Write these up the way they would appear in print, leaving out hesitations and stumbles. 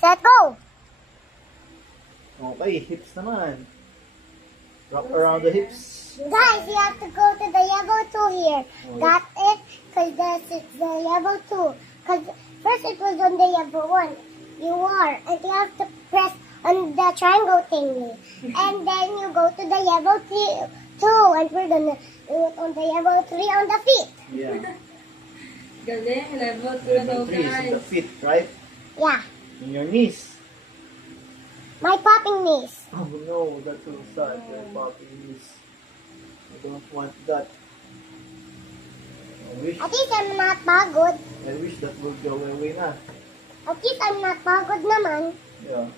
Set, go! Okay, hips naman. Wrap around the hips. Guys, you have to go to the level 2 here. Got it? Because this is the level 2. Because first it was on the level 1. You are. And you have to press on the triangle thingy. And then you go to the level 2. And we're going to do it on the level 3 on the feet. Yeah. Galing, level 2 na daw, Level 3 is in the guys. feet, right? Yeah. In your knees. My popping knees. Oh no, that's so sad. Your puppy knees. I don't want that. At least I'm not pagod. I wish that would go away na. At least I'm not pagod naman. Yeah.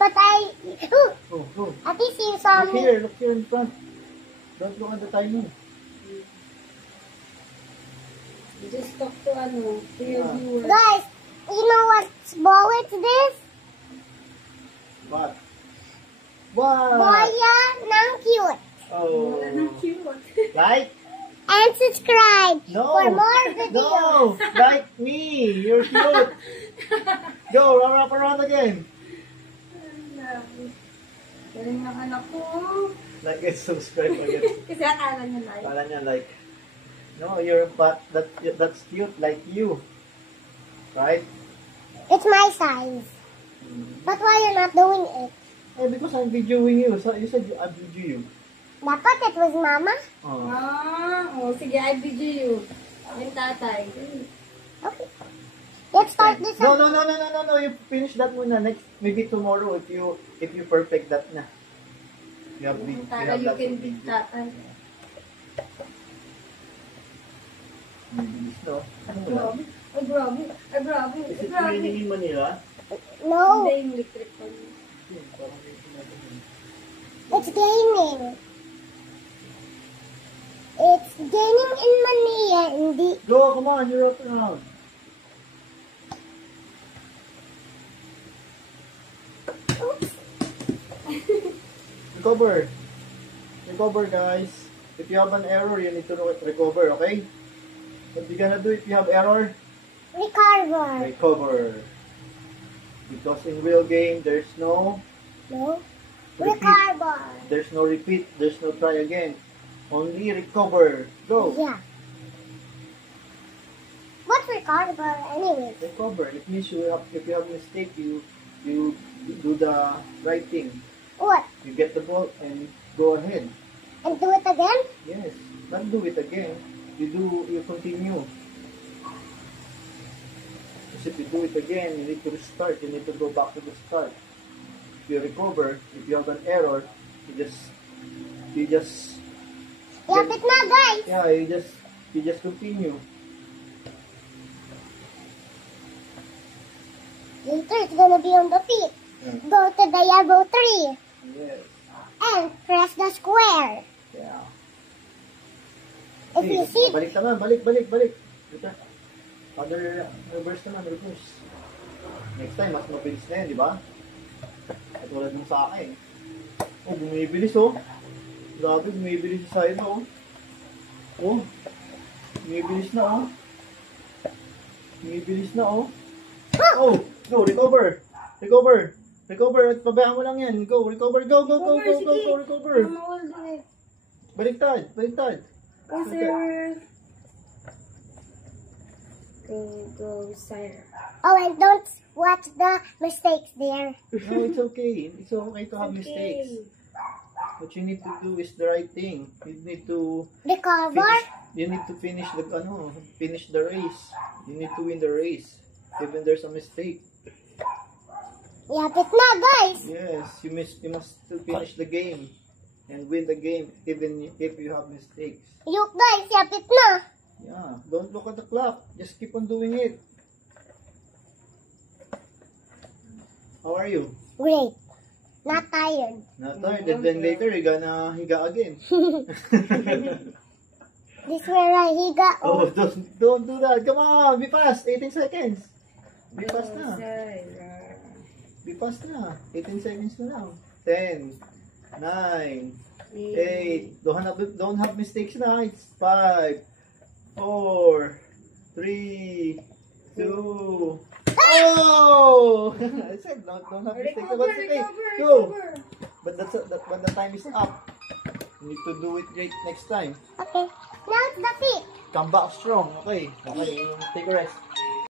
But Oh. at least you saw Look me. here in front. Don't look at the timing. Just talk to to your viewers. Guys, you know what ball it's this? What? What? Boya ng cute. Oh. Cute. Like? And subscribe No. for more videos. No. Like me. You're cute. Go, wrap around again. Galing ng anak ko. Like and subscribe again. Kasi akala niya like. Kala niya like, no, you're but that's cute like you. Right? It's my size. But why you're not doing it? Eh, because I'm videoing you. So you said I video you. Dapat it was mama. Oh. Sige, I video you. Yung tatay. Okay. Let's start this No. up. You finish that muna. Next, maybe tomorrow if you perfect that na. You have Para you can beat tatay. No. Grabe. Ay, grabe. Ay, grabe. Is Ay, it grabe. raining in Manila? No, Hindi yung electric fan. Parang may sinabi. it's gaining. It's gaining in Manila. Hindi. Go, come on, you're up around. Oops. Recover, guys. If you have an error, you need to recover, okay? What you gonna do if you have error? Recover. Recover. Because in real game, there's no No. repeat. Recover. There's no repeat. There's no try again. Only recover. Go. Yeah. What's recover anyway? Recover. It means if you have mistake, you do the right thing. What? You get the ball and go ahead. And do it again? Yes. Not do it again. You continue. Because if you do it again, you need to restart. You need to go back to the start. If you recover, if you have an error, you just Yapit na, guys. yeah, you just continue. Later, it's gonna be on the feet. Yeah. Go to the level 3 Yes. and press the square. Yeah. If you see, Balik naman, balik. Ito. Reverse naman, reverse. Next time, mas mabilis na yan, di ba? Katulad nung sa akin. Oh, bumibilis oh. Grabe, bumibilis sa sa'yo oh. Oh, bumibilis na oh. Bumibilis na oh. Oh, go, recover. At pabayaan mo lang yan. Go, recover, go, recover. Baliktad. Oh, sir. Go, sir. oh, and don't watch the mistakes there. No, it's okay. It's okay to have mistakes. What you need to do is the right thing. You need to Recover. finish the race. You need to win the race. Even there's a mistake. Yapit na, guys. Yes, you must finish the game and win the game even if you have mistakes. Look, guys, yapit na. Yeah, don't look at the clock. Just keep on doing it. How are you? Great. Not tired. Not tired. And then later you're gonna higa again. This where I higa. Oh, don't do that. Come on, be fast. 18 seconds. Be fast na. Be fast na. 18 seconds na lang. 10, 9, 8. Don't have mistakes na. It's 5, 4, 3, 2. Oh! I said, don't have mistakes. But it's okay. Go! But when the time is up, you need to do it great next time. Okay. Now it's the feet. Come back strong. Okay. Okay. Take a rest.